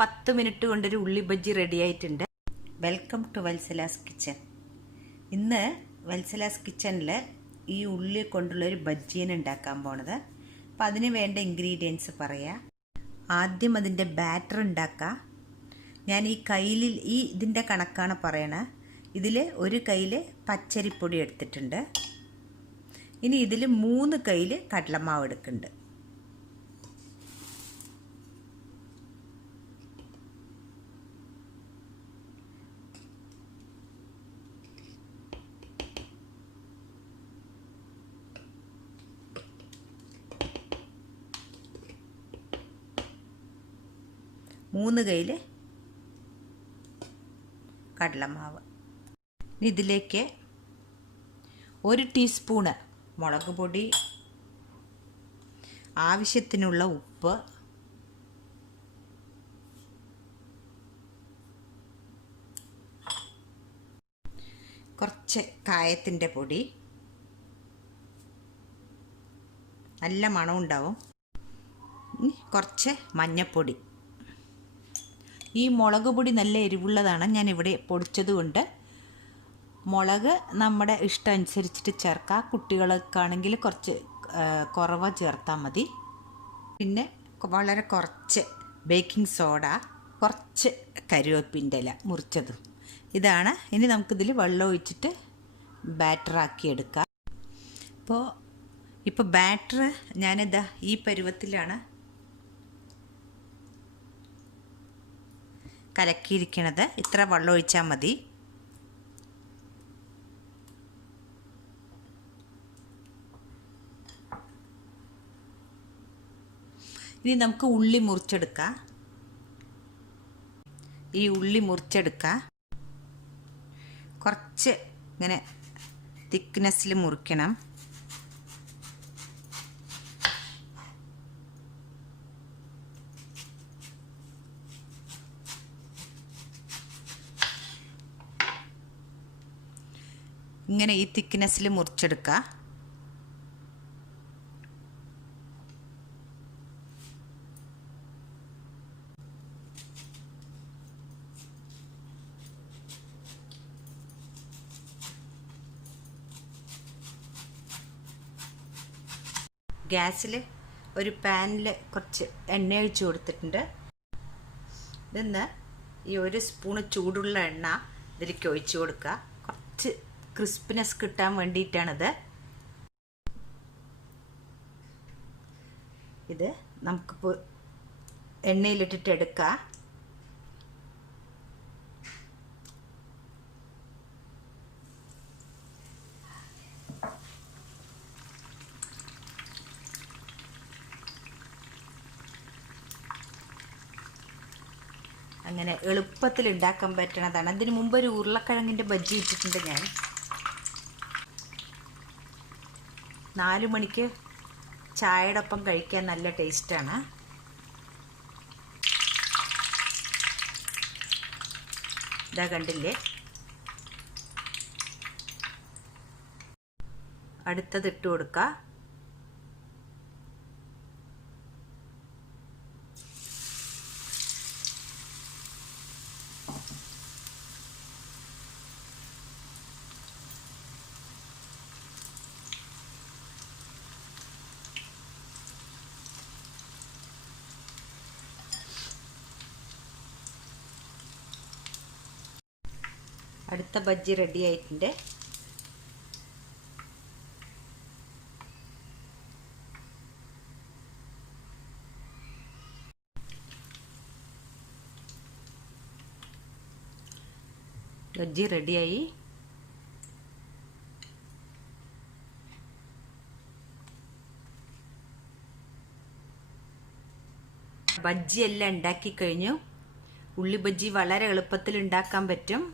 10 minute കൊണ്ടൊരു ഉള്ളി bajji ready ആയിട്ടുണ്ട്. Welcome to Vatsala's kitchen. ഇന്ന് വത്സലാസ് കിച്ചണിൽ ഈ ഉള്ളി കൊണ്ടുള്ളൊരു ബജ്ജീനെ ഉണ്ടാക്കാൻ പോണത്. അപ്പം അതിന് വേണ്ട ഇൻഗ്രീഡിയൻസ് പറയാം. ആദ്യം അതിൻ്റെ ബാറ്റർ ഉണ്ടാക്കാം. ഞാൻ ഈ കയ്യിൽ ഇതിൻ്റെ കണക്കാണ് പറയണത്. ഇതിൽ ഒരു കയ്യിൽ പച്ചരിപ്പൊടി എടുത്തിട്ടുണ്ട്. ഇനി ഇതിൽ 3 കയ്യിൽ കടലമാവ് എടുക്കുന്നുണ്ട്. മൂന്ന് കയ്യിൽ കടലമാവ്. ഇതിലേക്ക് 1 ടീസ്പൂണ് മുളക് പൊടി, ആവശ്യത്തിനുള്ള ഉപ്പ്, കുറച്ച് കായത്തിൻ്റെ പൊടി, നല്ല മണം ഉണ്ടാവും, കുറച്ച് മഞ്ഞൾപ്പൊടി. ഈ മുളക് പൊടി നല്ല എരിവുള്ളതാണ്. ഞാൻ ഇവിടെ പൊടിച്ചത് കൊണ്ട് മുളക് നമ്മുടെ ഇഷ്ടം അനുസരിച്ചിട്ട് ചേർക്കാം. കുട്ടികൾക്കാണെങ്കിൽ കുറച്ച് കുറവ് ചേർത്താൽ മതി. പിന്നെ വളരെ കുറച്ച് ബേക്കിംഗ് സോഡ, കുറച്ച് കറിവേപ്പിൻ്റെ ഇല മുറിച്ചതും. ഇതാണ്. ഇനി നമുക്കിതിൽ വെള്ളം ഒഴിച്ചിട്ട് ബാറ്ററാക്കി എടുക്കാം. ഇപ്പോൾ ബാറ്റർ ഞാനിതാ ഈ പരുവത്തിലാണ് കലക്കിയിരിക്കണത്. ഇത്ര വെള്ളം ഒഴിച്ചാൽ മതി. ഇനി നമുക്ക് ഉള്ളി മുറിച്ചെടുക്കാം. ഈ ഉള്ളി മുറിച്ചെടുക്കാം. കുറച്ച് ഇങ്ങനെ തിക്നെസ്സിൽ മുറിക്കണം. ഇങ്ങനെ ഈ തിക്നെസ്സിൽ മുറിച്ചെടുക്കുക. ഗ്യാസിൽ ഒരു പാനിൽ കുറച്ച് എണ്ണ ഒഴിച്ച് കൊടുത്തിട്ടുണ്ട്. ഇതൊന്ന് ഈ 1 സ്പൂണ് ചൂടുള്ള എണ്ണ ഇതിലേക്ക് ഒഴിച്ച് കൊടുക്കുക. കുറച്ച് ക്രിസ്പിനെസ് കിട്ടാൻ വേണ്ടിയിട്ടാണിത്. ഇത് നമുക്കിപ്പോൾ എണ്ണയിലിട്ടിട്ട് എടുക്കാം. അങ്ങനെ എളുപ്പത്തിൽ ഉണ്ടാക്കാൻ പറ്റണതാണ്. അതിന് മുമ്പ് ഒരു ഉരുളക്കിഴങ്ങിൻ്റെ ബജ്ജി ഇട്ടിട്ടുണ്ട് ഞാൻ. 4 മണിക്ക് ചായയുടെ ഒപ്പം കഴിക്കാൻ നല്ല ടേസ്റ്റാണ്. ഇതാ കണ്ടില്ലേ. അടുത്തത് ഇട്ട് കൊടുക്കുക. അടുത്ത ബജ്ജി റെഡി ആയിട്ടുണ്ട്. ബജ്ജി റെഡിയായി. ബജ്ജി എല്ലാം ഉണ്ടാക്കി കഴിഞ്ഞു. ഉള്ളി ബജ്ജി വളരെ എളുപ്പത്തിൽ ഉണ്ടാക്കാൻ പറ്റും.